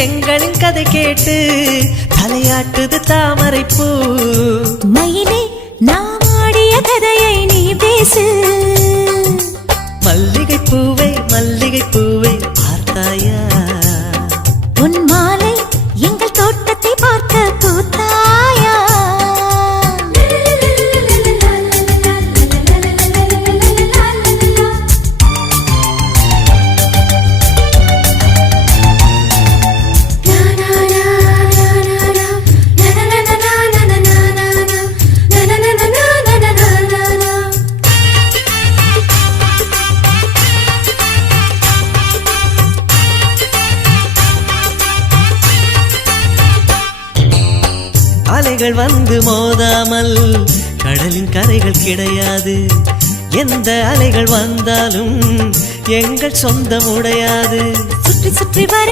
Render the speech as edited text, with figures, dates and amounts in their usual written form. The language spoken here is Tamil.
எங்களின் கதை கேட்டு தலையாட்டுது தாமரை பூ. மயிலே நாம் ஆடிய கதையை நீ பேசு. மல்லிகை பூவே மல்லிகை பூவே பார்த்தாயா, உன் மாலை எங்கள் தோட்டத்தை பார்க்க பூத்தாயா. அலைகள் வந்து மோதாமல் கடலின் கரைகள் கிடையாது. எந்த அலைகள் வந்தாலும் எங்கள் சொந்தம் உடையாது. சுற்றி சுற்றி வர